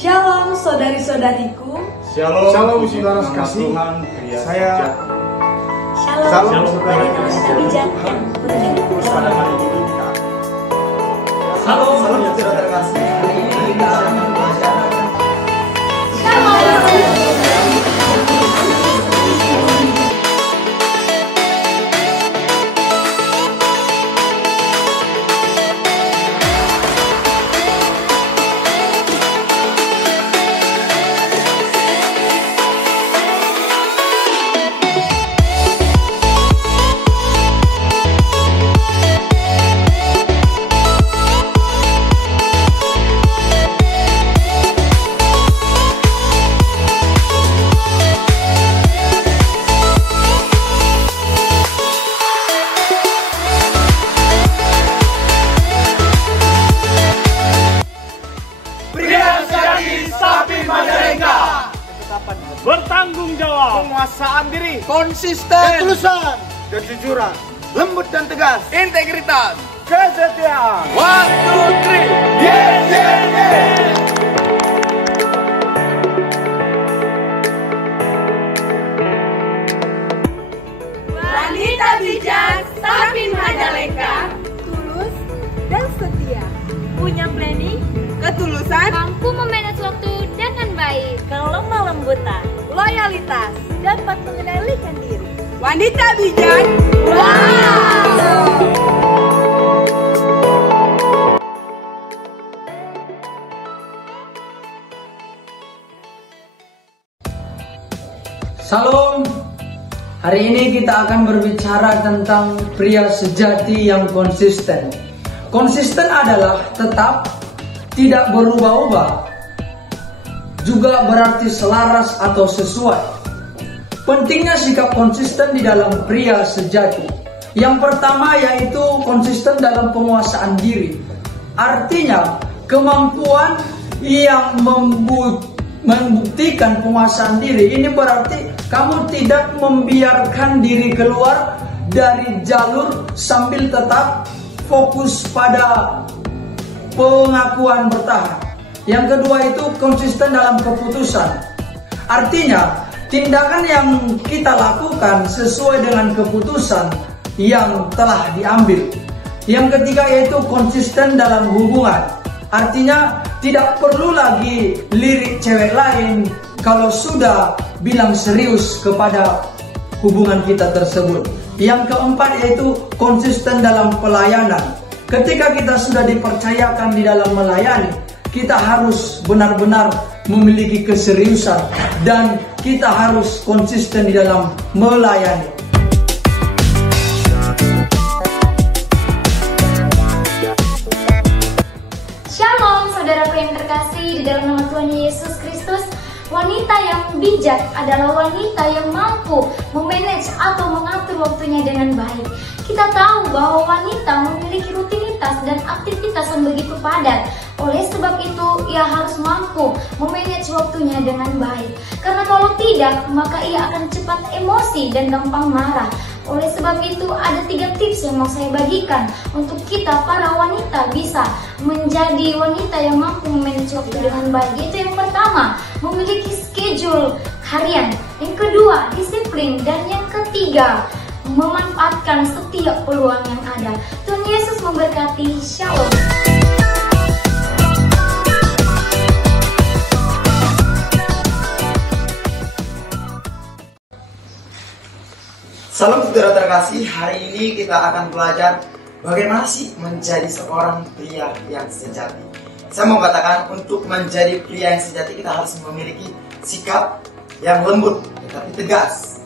Shalom saudari-saudariku. Shalom saudara sekasih. Saya Shalom saudara kita bijak yang pada hari ini Salam saudara terkasih. Hari ini kita akan belajar. bertanggung jawab, Penguasaan diri, konsisten, ketulusan, kejujuran, lembut dan tegas, integritas, kesetiaan. 1, 2, 3, yeah. Wanita bijak Sapin Majalengka, tulus dan setia, punya planning, ketulusan, mampu memanage waktu dengan baik, kelemah lembutan, loyalitas, dapat mengendalikan diri. Wanita bijak, wow! Salam. Hari ini kita akan berbicara tentang pria sejati yang konsisten. Konsisten adalah tetap, tidak berubah-ubah. Juga berarti selaras atau sesuai. Pentingnya sikap konsisten di dalam pria sejati. Yang pertama yaitu konsisten dalam penguasaan diri. Artinya kemampuan yang membuktikan penguasaan diri. Ini berarti kamu tidak membiarkan diri keluar dari jalur sambil tetap fokus pada pengakuan bertahan. Yang kedua itu konsisten dalam keputusan. Artinya tindakan yang kita lakukan sesuai dengan keputusan yang telah diambil. Yang ketiga yaitu konsisten dalam hubungan. Artinya tidak perlu lagi lirik cewek lain kalau sudah bilang serius kepada hubungan kita tersebut. Yang keempat yaitu konsisten dalam pelayanan. Ketika kita sudah dipercayakan di dalam melayani, kita harus benar-benar memiliki keseriusan dan kita harus konsisten di dalam melayani. Shalom saudaraku yang terkasih di dalam nama Tuhan Yesus Kristus. Wanita yang bijak adalah wanita yang mampu memanage atau mengatur waktunya dengan baik. Kita tahu bahwa wanita memiliki rutinitas dan aktivitas yang begitu padat. Oleh sebab itu, ia harus mampu memanage waktunya dengan baik. Karena kalau tidak, maka ia akan cepat emosi dan gampang marah. Oleh sebab itu, ada 3 tips yang mau saya bagikan untuk kita para wanita bisa menjadi wanita yang mampu memanage waktu dengan baik. Itu yang pertama, memiliki schedule harian. Yang kedua, disiplin. Dan yang ketiga, memanfaatkan setiap peluang yang ada. Tuhan Yesus memberkati. Shalom. Salam saudara terkasih. Hari ini kita akan belajar bagaimana sih menjadi seorang pria yang sejati. Saya mau katakan untuk menjadi pria yang sejati kita harus memiliki sikap yang lembut tetapi tegas.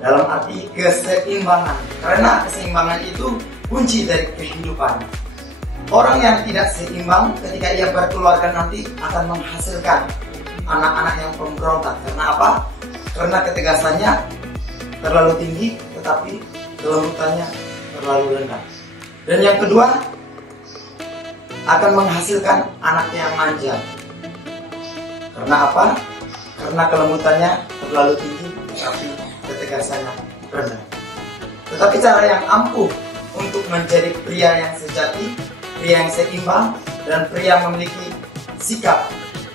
Dalam arti keseimbangan. Karena keseimbangan itu kunci dari kehidupan. Orang yang tidak seimbang ketika ia berkeluarga nanti akan menghasilkan anak-anak yang pemberontak. Karena apa? Karena ketegasannya terlalu tinggi tetapi kelembutannya terlalu rendah. Dan yang kedua akan menghasilkan anak yang manja. Karena apa? Karena kelembutannya terlalu tinggi tetapi ketegasannya rendah. Tetapi cara yang ampuh untuk menjadi pria yang sejati, pria yang seimbang, dan pria memiliki sikap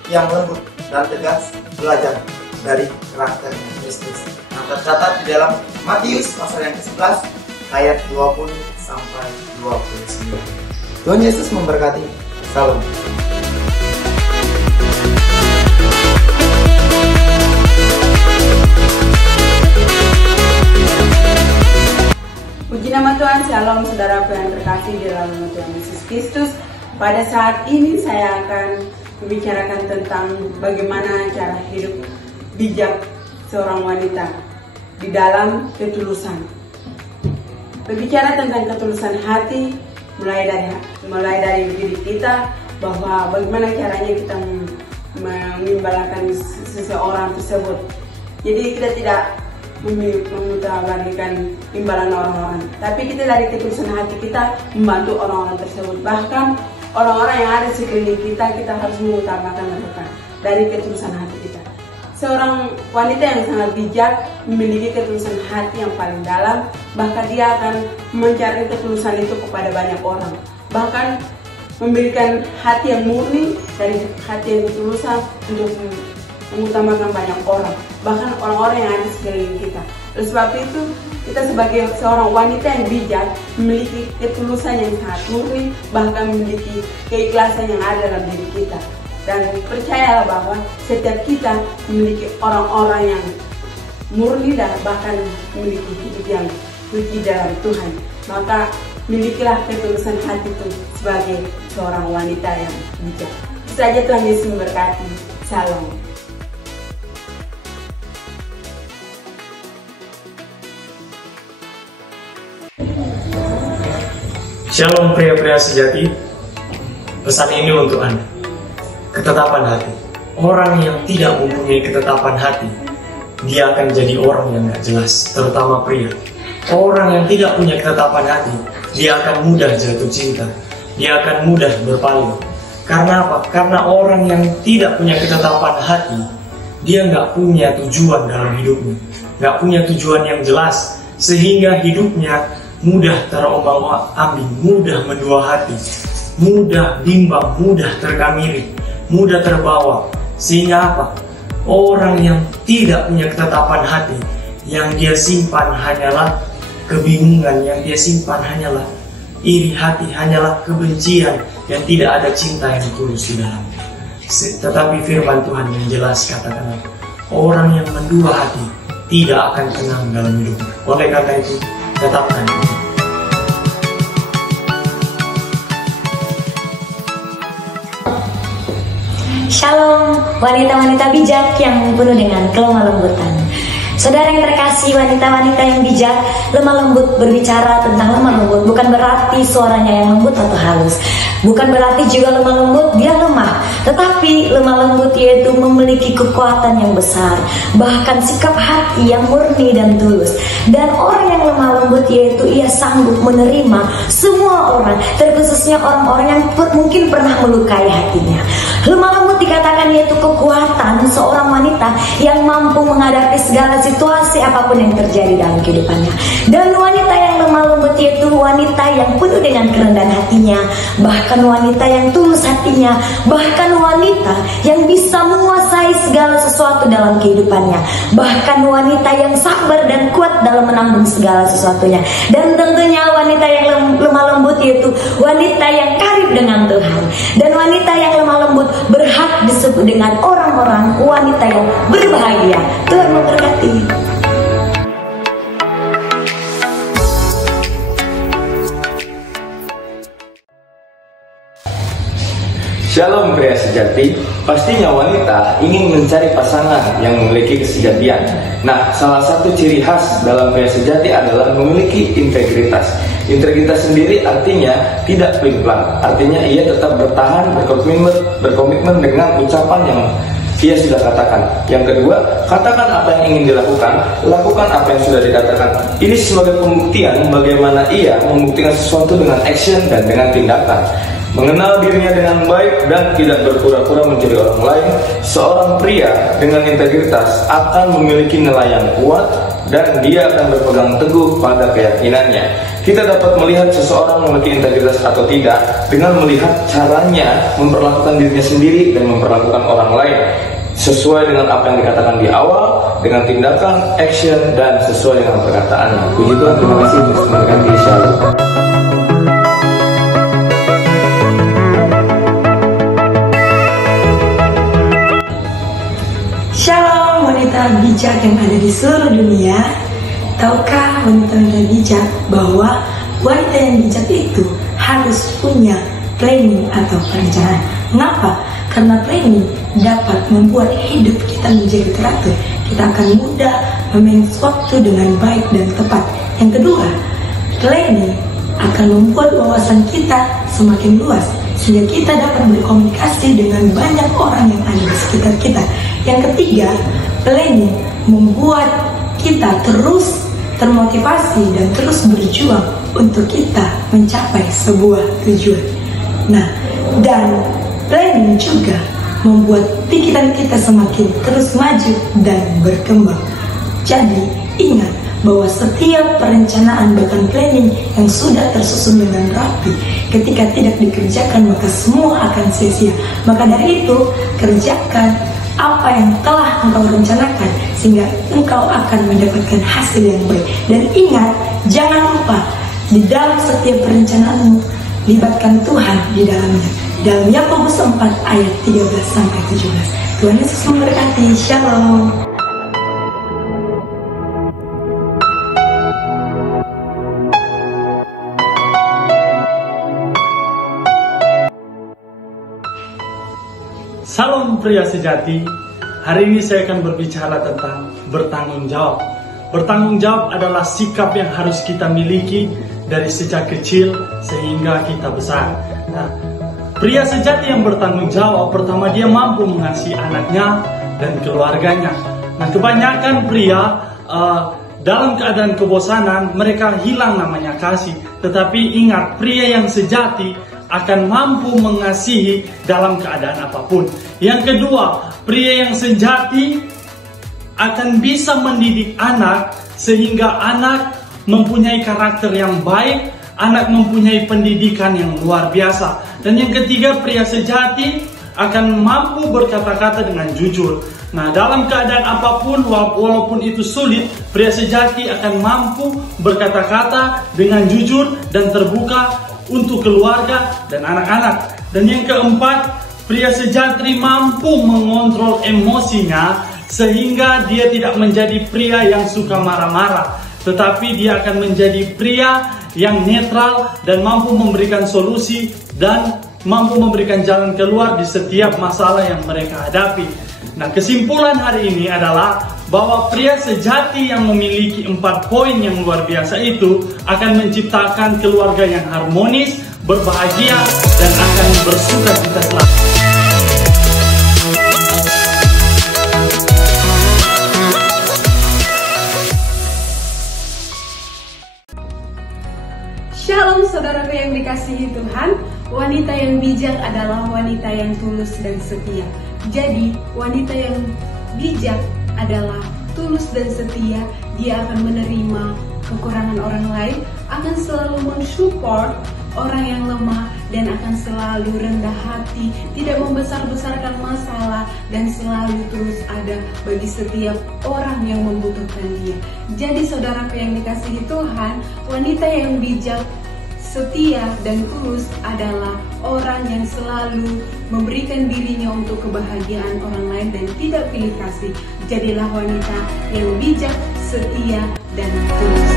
yang lembut dan tegas, belajar dari karakternya Kristus. Nah, tercatat di dalam Matius pasal yang ke-11 ayat 20 sampai 29. Tuhan Yesus memberkati. Salam. Puji nama Tuhan, shalom saudaraku yang terkasih di dalam nama Tuhan Yesus Kristus. Pada saat ini saya akan membicarakan tentang bagaimana cara hidup bijak seorang wanita di dalam ketulusan. Berbicara tentang ketulusan hati, mulai dari diri kita, bahwa bagaimana caranya kita mengimbalakan seseorang tersebut. Jadi kita tidak mengutarakan imbalan orang-orang, tapi kita dari ketulusan hati kita membantu orang-orang tersebut. Bahkan orang-orang yang ada sekeliling kita harus mengutamakan mereka dari ketulusan hati kita. Seorang wanita yang sangat bijak memiliki ketulusan hati yang paling dalam, bahkan dia akan mencari ketulusan itu kepada banyak orang. Bahkan memberikan hati yang murni dari hati yang ketulusan untuk mengutamakan banyak orang, bahkan orang-orang yang ada di sekeliling kita. Oleh sebab itu, kita sebagai seorang wanita yang bijak memiliki ketulusan yang sangat murni, bahkan memiliki keikhlasan yang ada dalam diri kita. Dan percayalah bahwa setiap kita memiliki orang-orang yang murni dan bahkan memiliki hidup yang suci dalam Tuhan. Maka milikilah ketulusan hati itu sebagai seorang wanita yang bijak. Itu saja, Tuhan Yesus memberkati. Salam. Shalom pria-pria sejati. Pesan ini untuk Anda. Ketetapan hati. Orang yang tidak mempunyai ketetapan hati, dia akan jadi orang yang gak jelas, terutama pria. Orang yang tidak punya ketetapan hati, dia akan mudah jatuh cinta, dia akan mudah berpaling. Karena apa? Karena orang yang tidak punya ketetapan hati, dia gak punya tujuan dalam hidupnya, gak punya tujuan yang jelas, sehingga hidupnya mudah terombang-ambing, mudah mendua hati, mudah bimbang, mudah terkamiri, mudah terbawa. Sehingga apa? Orang yang tidak punya ketetapan hati, yang dia simpan hanyalah kebingungan, yang dia simpan hanyalah iri hati, hanyalah kebencian, yang tidak ada cinta yang tulus di dalamnya. Tetapi firman Tuhan yang jelas katakan, orang yang mendua hati tidak akan tenang dalam hidupnya. Oleh karena itu, tetapkan itu. Shalom, wanita-wanita bijak yang penuh dengan kelemah lembutan. Saudara yang terkasih, wanita-wanita yang bijak, lemah lembut. Berbicara tentang lemah lembut bukan berarti suaranya yang lembut atau halus, bukan berarti juga lemah lembut dia lemah, tetapi lemah lembut yaitu memiliki kekuatan yang besar, bahkan sikap hati yang murni dan tulus. Dan orang yang lemah lembut yaitu ia sanggup menerima semua orang, terkhususnya orang-orang yang mungkin pernah melukai hatinya. Lemah lembut dikatakan yaitu kekuatan seorang wanita yang mampu menghadapi segala situasi apapun yang terjadi dalam kehidupannya. Dan wanita yang lemah lembut yaitu wanita yang penuh dengan kerendahan hatinya, bahkan wanita yang tulus hatinya, bahkan wanita yang bisa menguasai segala sesuatu dalam kehidupannya, bahkan wanita yang sabar dan kuat dalam menanggung segala sesuatunya. Dan tentunya wanita yang lemah lembut yaitu wanita yang karib dengan Tuhan. Dan wanita yang lemah lembut berhak disebut dengan orang-orang wanita yang berbahagia. Tuhan memberkati. Shalom pria sejati. Pastinya wanita ingin mencari pasangan yang memiliki kesejatian. Nah, salah satu ciri khas dalam pria sejati adalah memiliki integritas. Integritas sendiri artinya tidak pelin-pelan. Artinya ia tetap bertahan, berkomitmen dengan ucapan yang ia sudah katakan. Yang kedua, katakan apa yang ingin dilakukan, lakukan apa yang sudah dikatakan. Ini sebagai pembuktian bagaimana ia membuktikan sesuatu dengan action dan dengan tindakan. mengenal dirinya dengan baik dan tidak berpura-pura mencuri orang lain. Seorang pria dengan integritas akan memiliki nilai yang kuat dan dia akan berpegang teguh pada keyakinannya. Kita dapat melihat seseorang memiliki integritas atau tidak dengan melihat caranya memperlakukan dirinya sendiri dan memperlakukan orang lain, sesuai dengan apa yang dikatakan di awal, dengan tindakan, action, dan sesuai dengan perkataannya. Puji Tuhan, terima kasih. Memberkati. Shalom. Shalom wanita bijak yang ada di seluruh dunia. Tahukah wanita-wanita bijak bahwa wanita yang bijak itu harus punya planning atau perencanaan? Mengapa? Karena planning dapat membuat hidup kita menjadi teratur. Kita akan mudah memanage waktu dengan baik dan tepat. Yang kedua, planning akan membuat wawasan kita semakin luas, sehingga kita dapat berkomunikasi dengan banyak orang yang ada di sekitar kita. Yang ketiga, planning membuat kita terus termotivasi dan terus berjuang untuk kita mencapai sebuah tujuan. Nah, dan planning juga membuat pikiran kita semakin terus maju dan berkembang. Jadi, ingat bahwa setiap perencanaan bahkan planning yang sudah tersusun dengan rapi, ketika tidak dikerjakan maka semua akan sia-sia. Maka dari itu, kerjakan apa yang telah engkau rencanakan sehingga engkau akan mendapatkan hasil yang baik. Dan ingat, jangan lupa di dalam setiap perencanaanmu libatkan Tuhan di dalamnya. Dalam Yakobus 4 ayat 13-17. Tuhan Yesus memberkati. Shalom. Salam pria sejati. Hari ini saya akan berbicara tentang bertanggung jawab. Bertanggung jawab adalah sikap yang harus kita miliki dari sejak kecil sehingga kita besar. Nah, pria sejati yang bertanggung jawab, pertama dia mampu mengasihi anaknya dan keluarganya. Nah, kebanyakan pria dalam keadaan kebosanan mereka hilang namanya kasih. Tetapi ingat, pria yang sejati akan mampu mengasihi dalam keadaan apapun. Yang kedua, pria yang sejati akan bisa mendidik anak sehingga anak mempunyai karakter yang baik, anak mempunyai pendidikan yang luar biasa. Dan yang ketiga, pria sejati akan mampu berkata-kata dengan jujur. Nah, dalam keadaan apapun, walaupun itu sulit, pria sejati akan mampu berkata-kata dengan jujur dan terbuka untuk keluarga dan anak-anak. Dan yang keempat, pria sejati mampu mengontrol emosinya sehingga dia tidak menjadi pria yang suka marah-marah, tetapi dia akan menjadi pria yang netral dan mampu memberikan solusi dan mampu memberikan jalan keluar di setiap masalah yang mereka hadapi. Nah, kesimpulan hari ini adalah bahwa pria sejati yang memiliki 4 poin yang luar biasa itu akan menciptakan keluarga yang harmonis, berbahagia, dan akan bersukacita selalu. Shalom saudaraku yang dikasihi Tuhan. Wanita yang bijak adalah wanita yang tulus dan setia. Jadi wanita yang bijak adalah tulus dan setia. Dia akan menerima kekurangan orang lain, akan selalu mensupport orang yang lemah, dan akan selalu rendah hati, tidak membesar-besarkan masalah, dan selalu terus ada bagi setiap orang yang membutuhkan dia. Jadi saudaraku yang dikasihi Tuhan, wanita yang bijak, setia, dan tulus adalah orang yang selalu memberikan dirinya untuk kebahagiaan orang lain dan tidak pilih kasih. Jadilah wanita yang bijak, setia, dan tulus.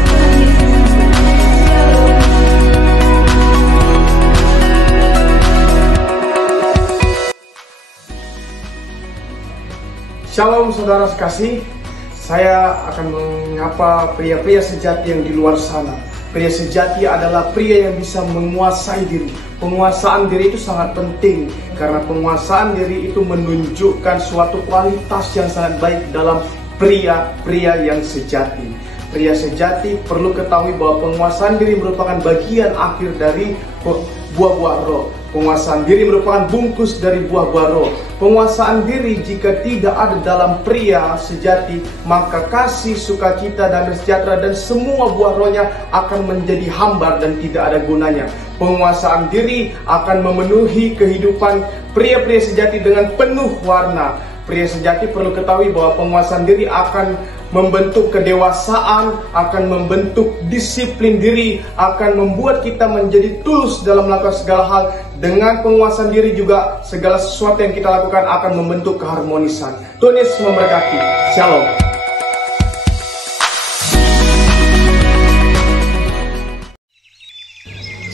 Shalom saudara sekasih. Saya akan menyapa pria-pria sejati yang di luar sana. Pria sejati adalah pria yang bisa menguasai diri. Penguasaan diri itu sangat penting, karena penguasaan diri itu menunjukkan suatu kualitas yang sangat baik dalam pria-pria yang sejati. Pria sejati perlu ketahui bahwa penguasaan diri merupakan bagian akhir dari buah-buah roh. Penguasaan diri merupakan bungkus dari buah-buah roh. Penguasaan diri jika tidak ada dalam pria sejati, maka kasih, sukacita, damai sejahtera dan semua buah rohnya akan menjadi hambar dan tidak ada gunanya. Penguasaan diri akan memenuhi kehidupan pria-pria sejati dengan penuh warna. Pria sejati perlu ketahui bahwa penguasaan diri akan membentuk kedewasaan, akan membentuk disiplin diri, akan membuat kita menjadi tulus dalam melakukan segala hal. Dengan penguasaan diri juga segala sesuatu yang kita lakukan akan membentuk keharmonisan. Tuhan Yesus memberkati. Shalom.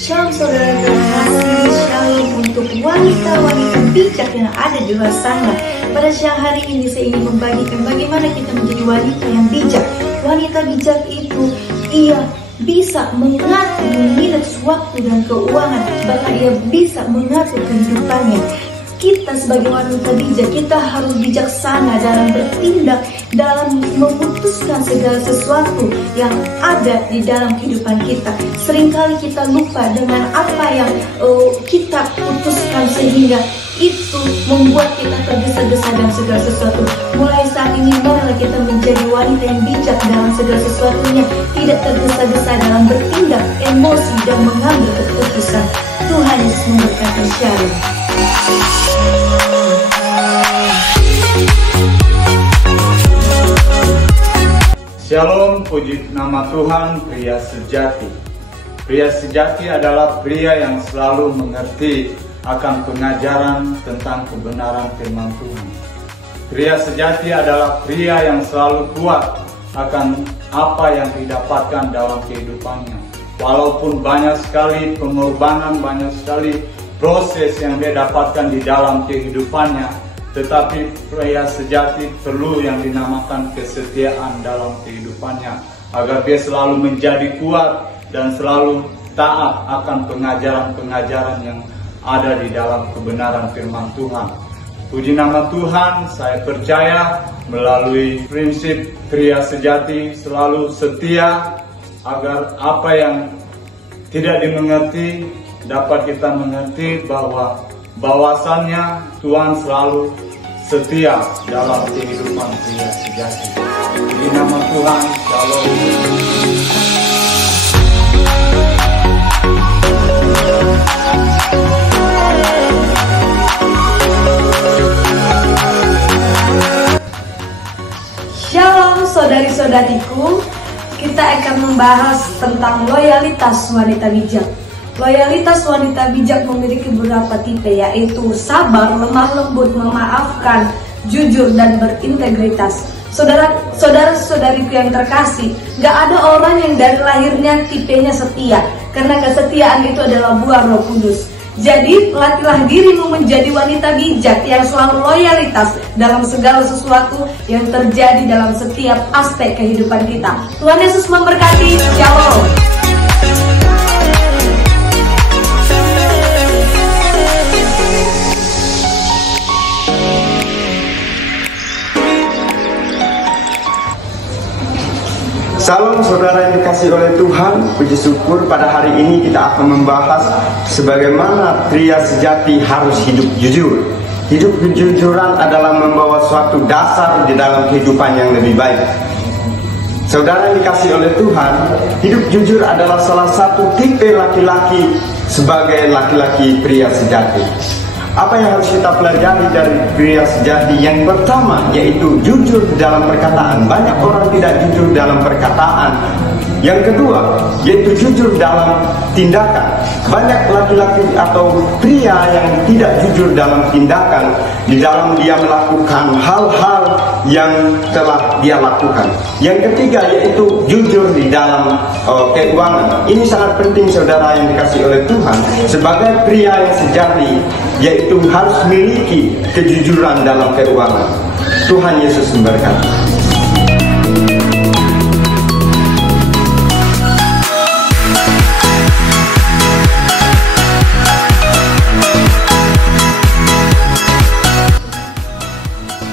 Shalom saudara terkasih, shalom untuk wanita-wanita bijak yang ada di luar sana. Pada siang hari ini saya ingin membagikan bagaimana kita menjadi wanita yang bijak. Wanita bijak itu ia bisa mengatur, memanage waktu dan keuangan, bahkan ia bisa mengatur kehidupannya. Kita sebagai wanita bijak, kita harus bijaksana dalam bertindak, dalam memutuskan segala sesuatu yang ada di dalam kehidupan kita. Seringkali kita lupa dengan apa yang kita putuskan, sehingga itu membuat kita tergesa-gesa dalam segala sesuatu. Mulai saat ini marilah kita menjadi wanita yang bijak dalam segala sesuatunya, tidak tergesa-gesa dalam bertindak, emosi dan mengambil keputusan. Tuhan Yesus memberkati. Shalom. Shalom, puji nama Tuhan. Pria sejati. Pria sejati adalah pria yang selalu mengerti akan pengajaran tentang kebenaran firman Tuhan. Pria sejati adalah pria yang selalu kuat akan apa yang didapatkan dalam kehidupannya. Walaupun banyak sekali pengorbanan, banyak sekali proses yang dia dapatkan di dalam kehidupannya, tetapi pria sejati perlu yang dinamakan kesetiaan dalam kehidupannya, agar dia selalu menjadi kuat dan selalu taat akan pengajaran-pengajaran yang ada di dalam kebenaran firman Tuhan. Puji nama Tuhan, saya percaya melalui prinsip pria sejati selalu setia, agar apa yang tidak dimengerti dapat kita mengerti bahwasannya Tuhan selalu setia dalam kehidupan pria sejati. Di nama Tuhan, shalom. Shalom saudari-saudariku, kita akan membahas tentang loyalitas wanita bijak. Loyalitas wanita bijak memiliki beberapa tipe, yaitu sabar, lemah lembut, memaafkan, jujur, dan berintegritas. Saudara-saudariku yang terkasih, gak ada orang yang dari lahirnya tipenya setia, karena kesetiaan itu adalah buah Roh Kudus. Jadi, latihlah dirimu menjadi wanita bijak yang selalu loyalitas dalam segala sesuatu yang terjadi dalam setiap aspek kehidupan kita. Tuhan Yesus memberkati. Shalom. Salam saudara yang dikasihi oleh Tuhan. Puji syukur pada hari ini kita akan membahas sebagaimana pria sejati harus hidup jujur. Hidup kejujuran adalah membawa suatu dasar di dalam kehidupan yang lebih baik. Saudara yang dikasihi oleh Tuhan, hidup jujur adalah salah satu tipe laki-laki sebagai laki-laki pria sejati. Apa yang harus kita pelajari dari pria sejati? Yang pertama yaitu jujur dalam perkataan. Banyak orang tidak jujur dalam perkataan. Yang kedua yaitu jujur dalam tindakan. Banyak laki-laki atau pria yang tidak jujur dalam tindakan, di dalam dia melakukan hal-hal yang telah dia lakukan. Yang ketiga yaitu jujur di dalam keuangan. Ini sangat penting saudara yang dikasihi oleh Tuhan. Sebagai pria yang sejati, yaitu harus memiliki kejujuran dalam keuangan. Tuhan Yesus memberkati.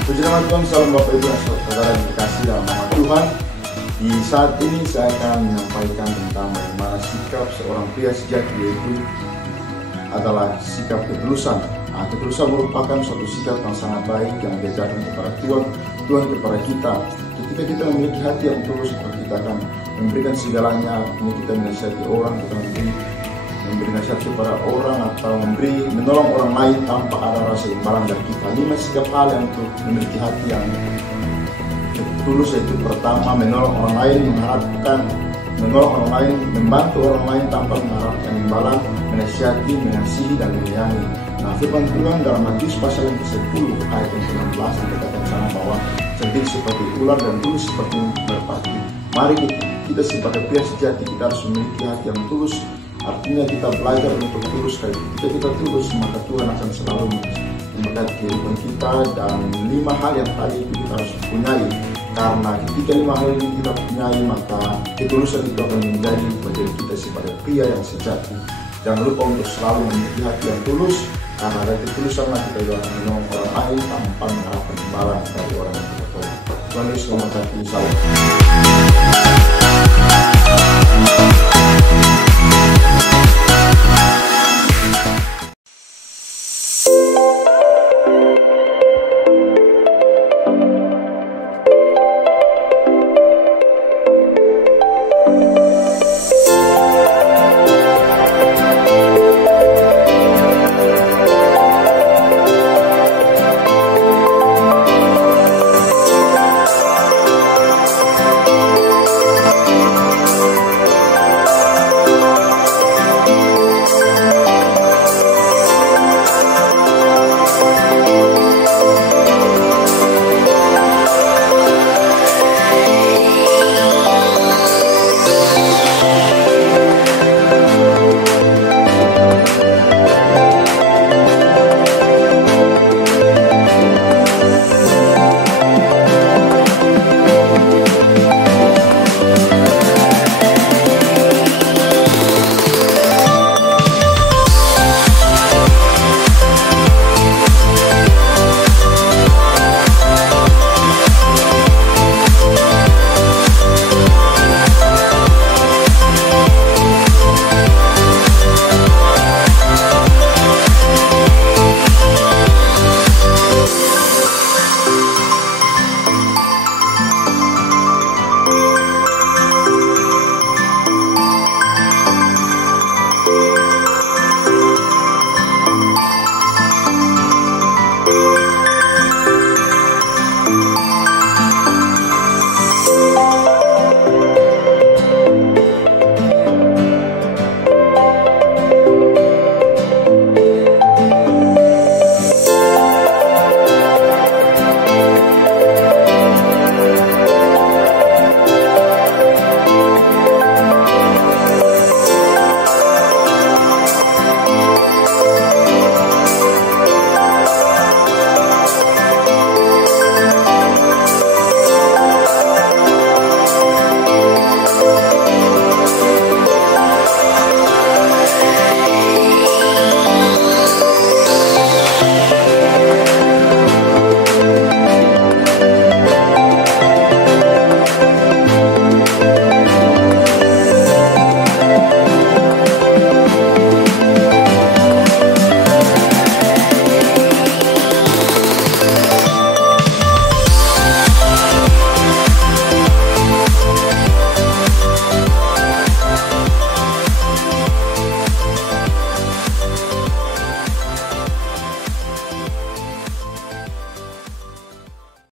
Puji nama Tuhan, salam Bapak Ibu dan saudara yang dikasihi dalam nama Tuhan. Di saat ini saya akan menyampaikan tentang bagaimana sikap seorang pria sejati, yaitu adalah sikap ketulusan. Ketulusan merupakan suatu sikap yang sangat baik yang diajarkan kepada Tuhan kepada kita. Ketika kita memiliki hati yang tulus, kita akan memberikan segalanya. Ini kita menasihati orang, kita memberi nasihat kepada orang atau menolong orang lain tanpa ada rasa imbalan dari kita. 5 sikap hal yang untuk memiliki hati yang tulus, yaitu pertama, menolong orang lain, menolong orang lain, membantu orang lain tanpa mengharapkan imbalan, menasihati, mengasihi, dan menyayangi. Nah, firman Tuhan dalam Matius pasal yang ke-10 ayat yang ke-16 dikatakan sana bahwa cerdik seperti ular dan tulus seperti merpati. Mari kita sebagai pria sejati kita harus memiliki hati yang tulus. Artinya kita belajar untuk tulus. Ketika kita tulus, maka Tuhan akan selalu memberkati kehidupan kita. Dan 5 hal yang tadi itu kita harus punyai. Karena ketika 5 hal ini kita punyai, maka ketulusan itu akan menjadi bagian kita sebagai pria yang sejati. Jangan lupa untuk selalu memiliki hati yang tulus, karena dari ketulusanlah kita juga akan menolong orang lain tanpa mengharapkan imbalan dari orang yang kita tolong. Tuhan Yesus memberkati. Salam.